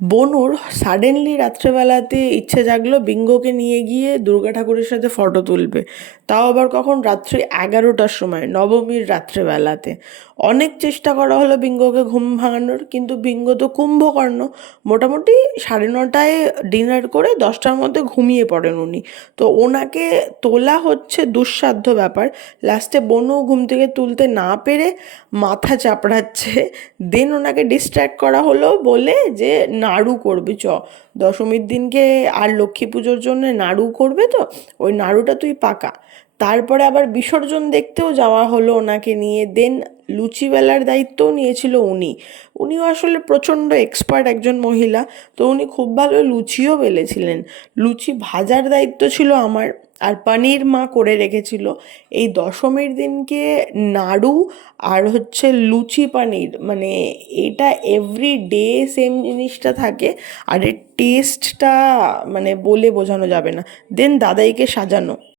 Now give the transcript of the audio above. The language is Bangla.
বনুর সাডেনলি রাত্রেবেলাতে ইচ্ছে জাগলো বিঙ্গোকে নিয়ে গিয়ে দুর্গা ঠাকুরের সাথে ফটো তুলবে, তাও আবার কখন রাত্রি 11টার সময়, নবমীর রাত্রেবেলাতে। অনেক চেষ্টা করা হলো বিঙ্গোকে ঘুম ভাঙানোর, কিন্তু বিঙ্গো তো কুম্ভকর্ণ, মোটামুটি 9:30টায় ডিনার করে 10টার মধ্যে ঘুমিয়ে পড়েন উনি। তো ওনাকে তোলা হচ্ছে দুঃসাধ্য ব্যাপার। লাস্টে বনু ঘুম থেকে তুলতে না পেরে মাথা চাপড়াচ্ছে। দেন ওনাকে ডিস্ট্র্যাক্ট করা হলো বলে যে নাড়ু করবি, দশমীর দিনকে আর লক্ষ্মী পুজোর জন্য নাড়ু করবে, তো ওই নাড়ুটা তুই পাকা। তারপরে আবার বিসর্জন দেখতেও যাওয়া হলো ওনাকে নিয়ে। দেন লুচি বেলার দায়িত্বও নিয়েছিল উনি। উনিও আসলে প্রচণ্ড এক্সপার্ট একজন মহিলা, তো উনি খুব ভালো লুচিও বেলেছিলেন। লুচি ভাজার দায়িত্ব ছিল আমার, আর পনির মা করে রেখেছিল। এই দশমীর দিনকে নাড়ু আর হচ্ছে লুচি পনির, মানে এটা এভরি ডে সেম জিনিসটা থাকে, আর এর টেস্টটা মানে বলে বোঝানো যাবে না। দেন দাদাইকে সাজানো।